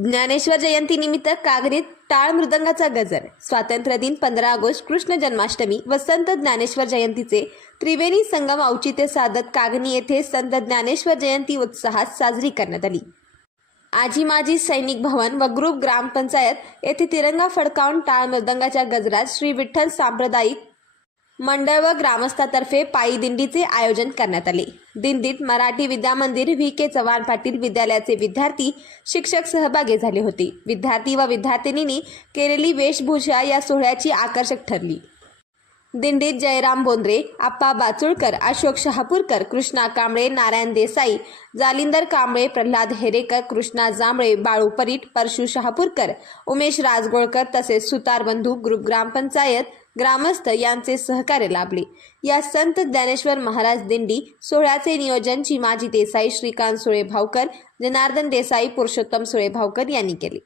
ज्ञानेश्वर जयंतीनिमित्त कागनीत टाळ मृदंगाचा गजर. स्वातंत्र्य दिन पंधरा ऑगस्ट कृष्ण जन्माष्टमी व संत ज्ञानेश्वर जयंतीचे त्रिवेणी संगम औचित्य साधत कागनी येथे संत ज्ञानेश्वर जयंती उत्साहात साजरी करण्यात आली. आजी माजी सैनिक भवन व ग्रुप ग्रामपंचायत येथे तिरंगा फडकावून टाळ मृदंगाच्या गजरात श्री विठ्ठल सांप्रदायिक मंडळ व ग्रामस्थातर्फे पायी दिंडीचे आयोजन करण्यात आले. दिंडीत मराठी विद्यामंदिर व्ही. के. चव्हाण पाटील विद्यालयाचे विद्यार्थी शिक्षक सहभागी झाले होते. विद्यार्थी व विद्यार्थिनींनी केलेली वेशभूषा या सोहळ्याची आकर्षक ठरली. दिंडीत जयराम बोंद्रे आप्पा बाचुळकर अशोक शहापूरकर कृष्णा कांबळे नारायण देसाई जालिंदर कांबळे प्रल्हाद हेरेकर कृष्णा जांभळे बाळू परीट परशु शहापूरकर उमेश राजगोळकर तसेच सुतार बंधू ग्रुप ग्रामपंचायत ग्रामस्थ यांचे सहकार्य लाभले. या संत ज्ञानेश्वर महाराज दिंडी सोहळ्याचे नियोजन चिमाजी देसाई श्रीकांत सुळे भावकर जनार्दन देसाई पुरुषोत्तम सुळे भावकर यांनी केले.